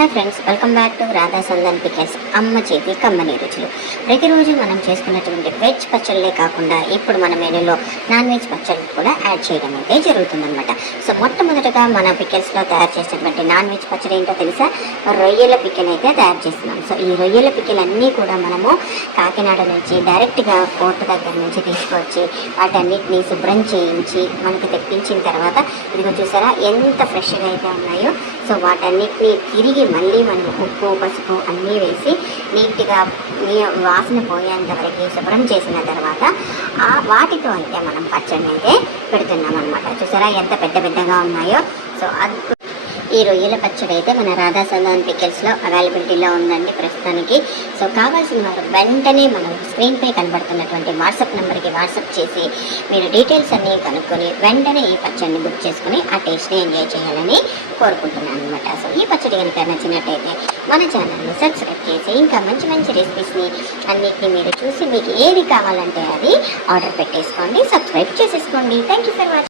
Hi friends, welcome back to Radha Sandan pickles. అమ్మ చేతి కమ్మని రుచులు. ప్రతిరోజు మనం చేసుకున్నటువంటి వెజ్ పచ్చళ్ళే కాకుండా ఇప్పుడు మన మెనూలో నాన్ వెజ్ పచ్చళ్ళు కూడా యాడ్ చేయడం అయితే జరుగుతుందన్నమాట. సో మొట్టమొదటిగా మన పికెల్స్లో తయారు చేసేటువంటి నాన్ వెజ్ పచ్చడి ఏంటో తెలుసా? రొయ్యల పికెల్ అయితే తయారు చేస్తున్నాం. సో ఈ రొయ్యల పికెల్ అన్నీ కూడా మనము కాకినాడ నుంచి డైరెక్ట్గా పోర్టు దగ్గర నుంచి తీసుకొచ్చి వాటన్నిటిని శుభ్రం చేయించి మనకి తెప్పించిన తర్వాత ఇదిగో చూసారా ఎంత ఫ్రెష్గా అయితే ఉన్నాయో. సో వాటన్నిటిని తిరిగి మళ్ళీ మనం ఉప్పు పసుపు అన్నీ వేసి నీట్గా వాసన పోయేంత వరకు శుభ్రం చేసిన తర్వాత వాటితో అయితే మనం పచ్చడిని అయితే పెడుతున్నాం అనమాట. చూసారా ఎంత పెద్ద పెద్దగా ఉన్నాయో. సో ఈ రొయ్యల పచ్చడి అయితే మన రాధా సందన్ పికెల్స్లో అవైలబిలిటీలో ఉందండి ప్రస్తుతానికి. సో కావాల్సిన వారు వెంటనే మనం స్క్రీన్పై కనబడుతున్నటువంటి వాట్సాప్ నెంబర్కి వాట్సాప్ చేసి మీరు డీటెయిల్స్ అన్నీ కనుక్కొని వెంటనే ఈ పచ్చడిని బుక్ చేసుకుని ఆ టేస్ట్ని ఎంజాయ్ చేయాలని కోరుకుంటున్నాను అనమాట. సో ఈ పచ్చడి కనుక నచ్చినట్టయితే మన ఛానల్ని సబ్స్క్రైబ్ చేసి ఇంకా మంచి మంచి రెసిపీస్ని అన్నిటిని మీరు చూసి మీకు ఏది కావాలంటే అది ఆర్డర్ పెట్టేసుకోండి, సబ్స్క్రైబ్ చేసేసుకోండి. Thank you for watching.